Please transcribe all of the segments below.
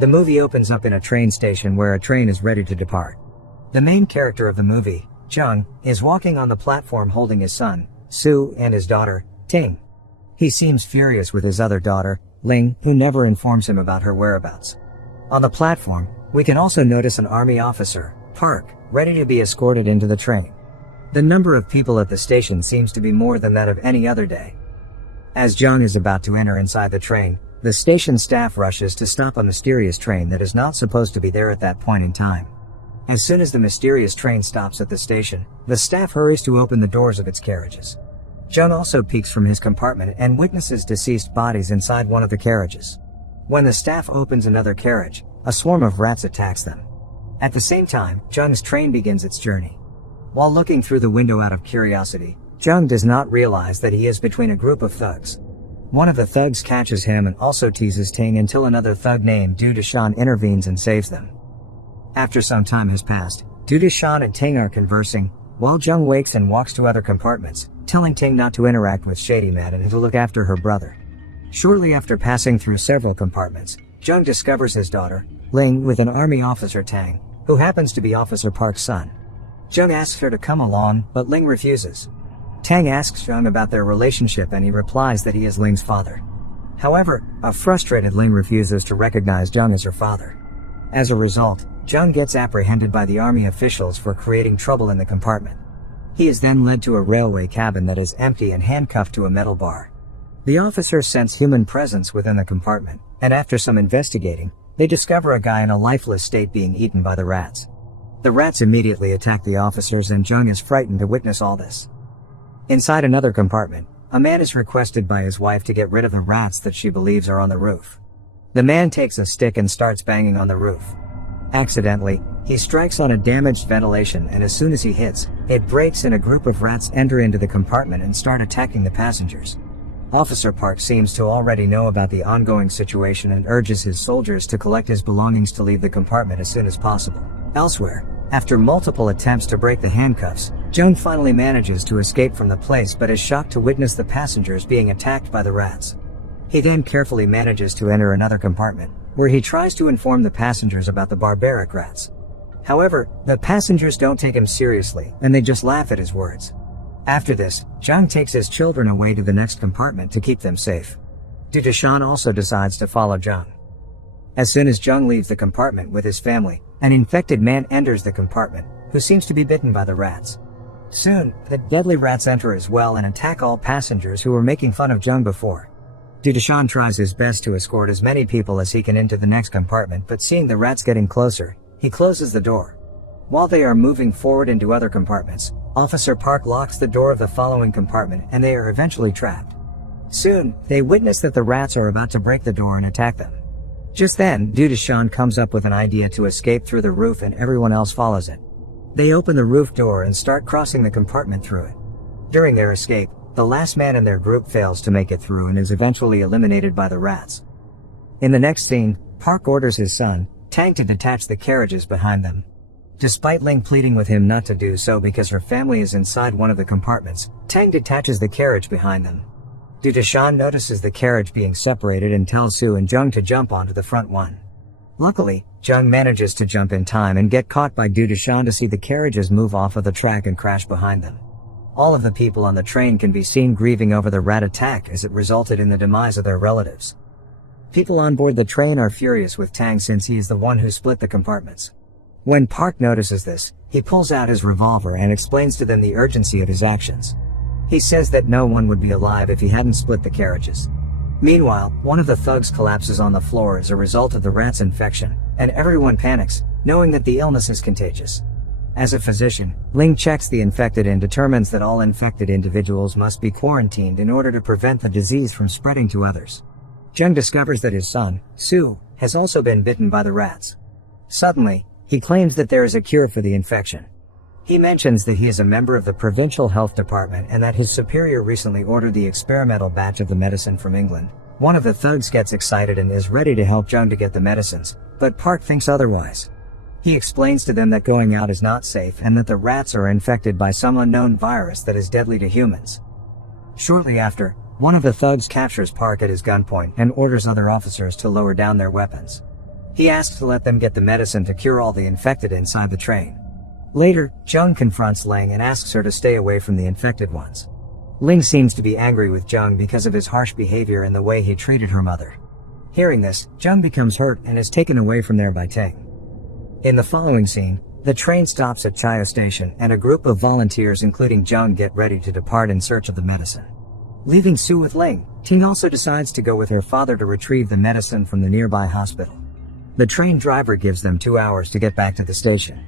The movie opens up in a train station where a train is ready to depart. The main character of the movie, Jung, is walking on the platform holding his son, Sue, and his daughter, Ting. He seems furious with his other daughter, Ling, who never informs him about her whereabouts. On the platform, we can also notice an army officer, Park, ready to be escorted into the train. The number of people at the station seems to be more than that of any other day. As Jung is about to enter inside the train, the station staff rushes to stop a mysterious train that is not supposed to be there at that point in time. As soon as the mysterious train stops at the station, the staff hurries to open the doors of its carriages. Jung also peeks from his compartment and witnesses deceased bodies inside one of the carriages. When the staff opens another carriage, a swarm of rats attacks them. At the same time, Jung's train begins its journey. While looking through the window out of curiosity, Jung does not realize that he is between a group of thugs. One of the thugs catches him and also teases Ting until another thug named Du Deshan intervenes and saves them. After some time has passed, Du Deshan and Ting are conversing, while Jung wakes and walks to other compartments, telling Ting not to interact with Shady Matt and to look after her brother. Shortly after passing through several compartments, Jung discovers his daughter, Ling, with an army officer Tang, who happens to be Officer Park's son. Jung asks her to come along, but Ling refuses. Tang asks Jung about their relationship and he replies that he is Ling's father. However, a frustrated Ling refuses to recognize Jung as her father. As a result, Jung gets apprehended by the army officials for creating trouble in the compartment. He is then led to a railway cabin that is empty and handcuffed to a metal bar. The officers sense human presence within the compartment, and after some investigating, they discover a guy in a lifeless state being eaten by the rats. The rats immediately attack the officers and Jung is frightened to witness all this. Inside another compartment, a man is requested by his wife to get rid of the rats that she believes are on the roof. The man takes a stick and starts banging on the roof. Accidentally, he strikes on a damaged ventilation and as soon as he hits, it breaks and a group of rats enter into the compartment and start attacking the passengers. Officer Park seems to already know about the ongoing situation and urges his soldiers to collect his belongings to leave the compartment as soon as possible. Elsewhere, after multiple attempts to break the handcuffs, Jung finally manages to escape from the place but is shocked to witness the passengers being attacked by the rats. He then carefully manages to enter another compartment, where he tries to inform the passengers about the barbaric rats. However, the passengers don't take him seriously, and they just laugh at his words. After this, Jung takes his children away to the next compartment to keep them safe. Du Deshan also decides to follow Jung. As soon as Jung leaves the compartment with his family, an infected man enters the compartment, who seems to be bitten by the rats. Soon, the deadly rats enter as well and attack all passengers who were making fun of Jung before. Du Deshan tries his best to escort as many people as he can into the next compartment, but seeing the rats getting closer, he closes the door. While they are moving forward into other compartments, Officer Park locks the door of the following compartment and they are eventually trapped. Soon, they witness that the rats are about to break the door and attack them. Just then, Du Deshan comes up with an idea to escape through the roof and everyone else follows it. They open the roof door and start crossing the compartment through it. During their escape, the last man in their group fails to make it through and is eventually eliminated by the rats. In the next scene, Park orders his son, Tang, to detach the carriages behind them. Despite Ling pleading with him not to do so because her family is inside one of the compartments, Tang detaches the carriage behind them. Du Deshan notices the carriage being separated and tells Sue and Jung to jump onto the front one. Luckily, Jung manages to jump in time and get caught by Du Deshan to see the carriages move off of the track and crash behind them. All of the people on the train can be seen grieving over the rat attack as it resulted in the demise of their relatives. People on board the train are furious with Tang since he is the one who split the compartments. When Park notices this, he pulls out his revolver and explains to them the urgency of his actions. He says that no one would be alive if he hadn't split the carriages. Meanwhile, one of the thugs collapses on the floor as a result of the rat's infection, and everyone panics, knowing that the illness is contagious. As a physician, Ling checks the infected and determines that all infected individuals must be quarantined in order to prevent the disease from spreading to others. Jung discovers that his son, Sue, has also been bitten by the rats. Suddenly, he claims that there is a cure for the infection. He mentions that he is a member of the provincial health department and that his superior recently ordered the experimental batch of the medicine from England. One of the thugs gets excited and is ready to help Jung to get the medicines, but Park thinks otherwise. He explains to them that going out is not safe and that the rats are infected by some unknown virus that is deadly to humans. Shortly after, one of the thugs captures Park at his gunpoint and orders other officers to lower down their weapons. He asks to let them get the medicine to cure all the infected inside the train. Later, Jung confronts Ling and asks her to stay away from the infected ones. Ling seems to be angry with Jung because of his harsh behavior and the way he treated her mother. Hearing this, Jung becomes hurt and is taken away from there by Ting. In the following scene, the train stops at Chayo Station and a group of volunteers including Jung get ready to depart in search of the medicine. Leaving Sue with Ling, Ting also decides to go with her father to retrieve the medicine from the nearby hospital. The train driver gives them 2 hours to get back to the station.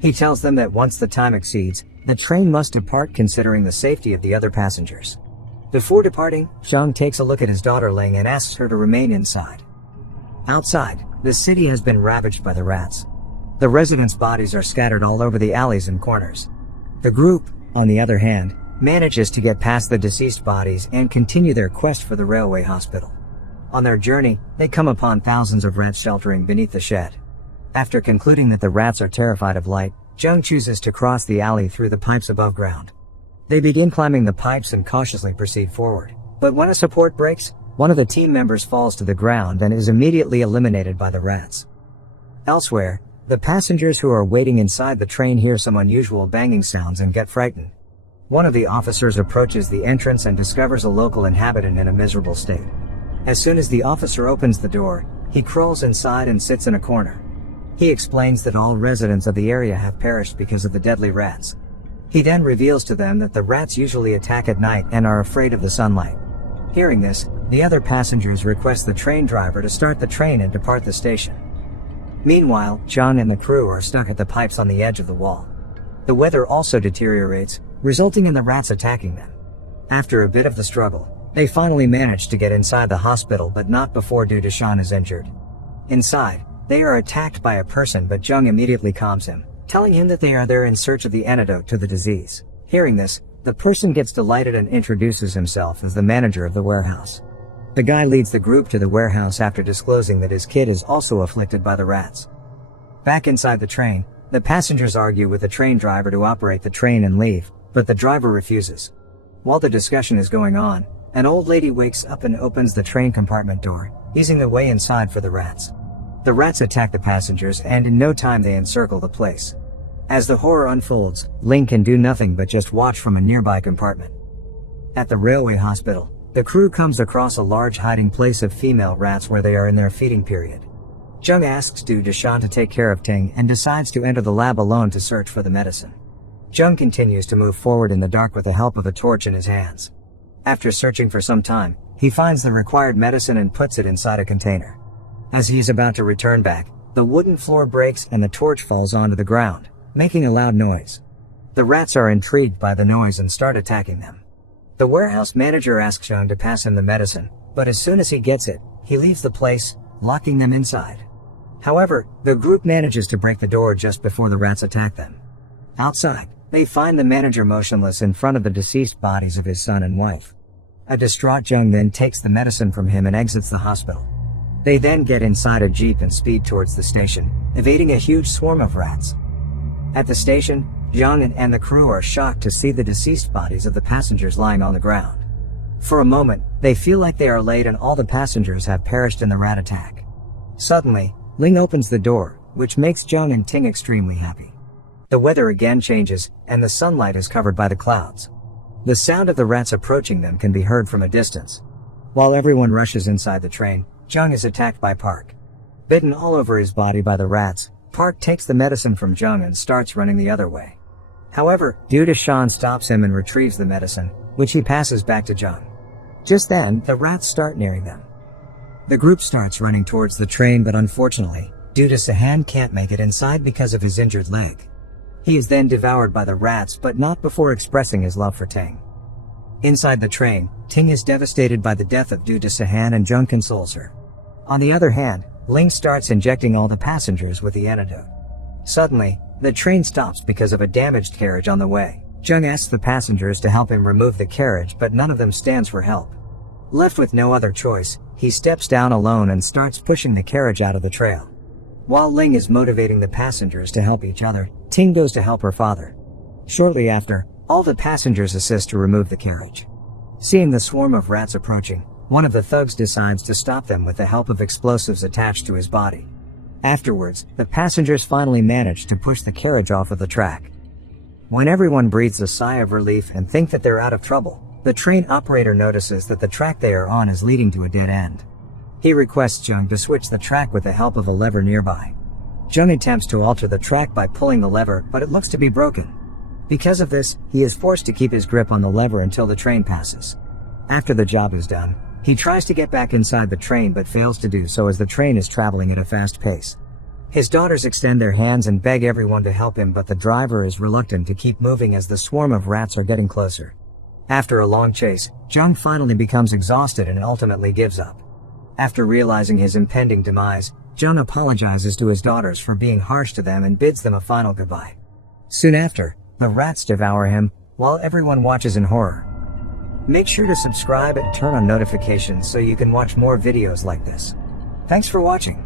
He tells them that once the time exceeds, the train must depart considering the safety of the other passengers. Before departing, Jung takes a look at his daughter Ling and asks her to remain inside. Outside, the city has been ravaged by the rats. The residents' bodies are scattered all over the alleys and corners. The group, on the other hand, manages to get past the deceased bodies and continue their quest for the railway hospital. On their journey, they come upon thousands of rats sheltering beneath the shed. After concluding that the rats are terrified of light, Jung chooses to cross the alley through the pipes above ground. They begin climbing the pipes and cautiously proceed forward. But when a support breaks, one of the team members falls to the ground and is immediately eliminated by the rats. Elsewhere, the passengers who are waiting inside the train hear some unusual banging sounds and get frightened. One of the officers approaches the entrance and discovers a local inhabitant in a miserable state. As soon as the officer opens the door, he crawls inside and sits in a corner. He explains that all residents of the area have perished because of the deadly rats. He then reveals to them that the rats usually attack at night and are afraid of the sunlight. Hearing this, the other passengers request the train driver to start the train and depart the station. Meanwhile, Jung and the crew are stuck at the pipes on the edge of the wall. The weather also deteriorates, resulting in the rats attacking them. After a bit of the struggle, they finally manage to get inside the hospital, but not before Du Deshan is injured. Inside, they are attacked by a person, but Jung immediately calms him, telling him that they are there in search of the antidote to the disease. Hearing this, the person gets delighted and introduces himself as the manager of the warehouse. The guy leads the group to the warehouse after disclosing that his kid is also afflicted by the rats. Back inside the train, the passengers argue with the train driver to operate the train and leave, but the driver refuses. While the discussion is going on, an old lady wakes up and opens the train compartment door, easing the way inside for the rats. The rats attack the passengers and in no time they encircle the place. As the horror unfolds, Ling can do nothing but just watch from a nearby compartment. At the railway hospital, the crew comes across a large hiding place of female rats where they are in their feeding period. Jung asks Du Deshan to take care of Ting and decides to enter the lab alone to search for the medicine. Jung continues to move forward in the dark with the help of a torch in his hands. After searching for some time, he finds the required medicine and puts it inside a container. As he is about to return back, the wooden floor breaks and the torch falls onto the ground, making a loud noise. The rats are intrigued by the noise and start attacking them. The warehouse manager asks Jung to pass him the medicine, but as soon as he gets it, he leaves the place, locking them inside. However, the group manages to break the door just before the rats attack them. Outside, they find the manager motionless in front of the deceased bodies of his son and wife. A distraught Jung then takes the medicine from him and exits the hospital. They then get inside a jeep and speed towards the station, evading a huge swarm of rats. At the station, Jung and the crew are shocked to see the deceased bodies of the passengers lying on the ground. For a moment, they feel like they are late and all the passengers have perished in the rat attack. Suddenly, Ling opens the door, which makes Jung and Ting extremely happy. The weather again changes, and the sunlight is covered by the clouds. The sound of the rats approaching them can be heard from a distance. While everyone rushes inside the train, Jung is attacked by Park. Bitten all over his body by the rats, Park takes the medicine from Jung and starts running the other way. However, Du Deshan stops him and retrieves the medicine, which he passes back to Jung. Just then, the rats start nearing them. The group starts running towards the train, but unfortunately, Du Deshan can't make it inside because of his injured leg. He is then devoured by the rats, but not before expressing his love for Ting. Inside the train, Ting is devastated by the death of Du Deshan and Jung consoles her. On the other hand, Ling starts injecting all the passengers with the antidote. Suddenly, the train stops because of a damaged carriage on the way. Jung asks the passengers to help him remove the carriage, but none of them stands for help. Left with no other choice, he steps down alone and starts pushing the carriage out of the trail. While Ling is motivating the passengers to help each other, Ting goes to help her father. Shortly after, all the passengers assist to remove the carriage. Seeing the swarm of rats approaching, one of the thugs decides to stop them with the help of explosives attached to his body. Afterwards, the passengers finally manage to push the carriage off of the track. When everyone breathes a sigh of relief and think that they're out of trouble, the train operator notices that the track they are on is leading to a dead end. He requests Jung to switch the track with the help of a lever nearby. Jung attempts to alter the track by pulling the lever, but it looks to be broken. Because of this, he is forced to keep his grip on the lever until the train passes. After the job is done, he tries to get back inside the train but fails to do so as the train is traveling at a fast pace. His daughters extend their hands and beg everyone to help him, but the driver is reluctant to keep moving as the swarm of rats are getting closer. After a long chase, Jung finally becomes exhausted and ultimately gives up. After realizing his impending demise, Jung apologizes to his daughters for being harsh to them and bids them a final goodbye. Soon after, the rats devour him, while everyone watches in horror. Make sure to subscribe and turn on notifications so you can watch more videos like this. Thanks for watching.